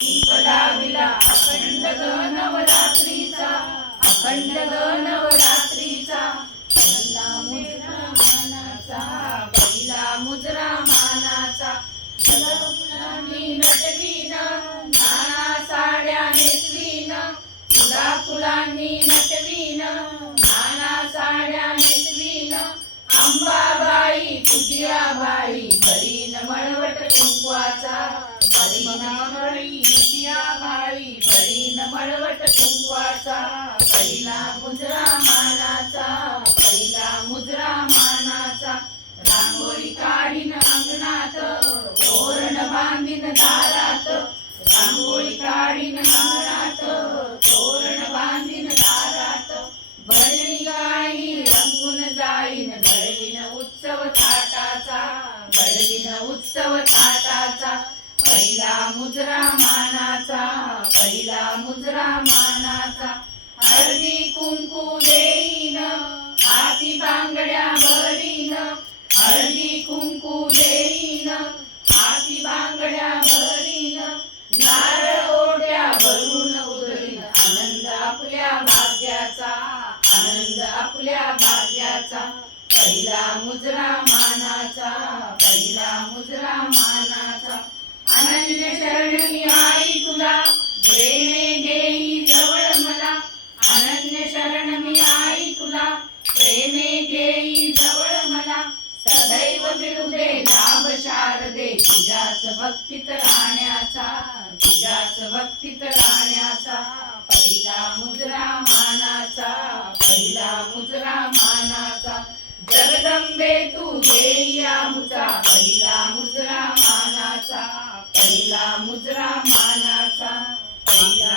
दीपदाविला अखंड नवरात्रीचा अखंड नवरात्रीचा. पहिला मुजरा मानाचा पहिला मुजरा मानाचा फुलांनी नटवीन नाना साड्या नेसवीन. फुला फुलांनी नटवीन नाना साड्या अंबाबाई बाई भरीन मळवट कुंकवाचा. भरीन मळी बाई भरीन मळवट कुंकवाचा पहिला मुजरा मानाचा पहिला मुजरा मानाचा रांगोळी काढीन अंगणात तोरण बांधीन दारात रांगोळी काढीन अंगणात तोरण बांधीन दारात गाई रंगून जाईन घडवीन उत्सव थाटाचा घडवीन उत्सव पहिला मुजरा मानाचा पहिला मुजरा मानाचा. हळदी कुंकू देईन हाती बांगड्या भरीन. हळदी कुंकू देईन हाती बांगड्या भरीन. नारळ ओढ्या भरून उधळीन. आनंद आपल्या भाग्याचा आनंद आपल्या भाग्याचा. पहिला मुजरा मानाचा पहिला मुजरा अनन्य शरणी आई तुला प्रेमे देई जवळ मला. अनन्य शरण मी आई तुला प्रेमे देई जवळ मला. सदैव मिळू दे लाभ शारदे तुझ्याच भक्तीत राहण्याचा. तुझ्याच भक्तीत राहण्याचा. पहिला मुजरा मानाचा. पहिला मुजरा मानाचा. जगदंबे तू घेई आमचा पहिला पहिला मुजरा मानाचा पहिला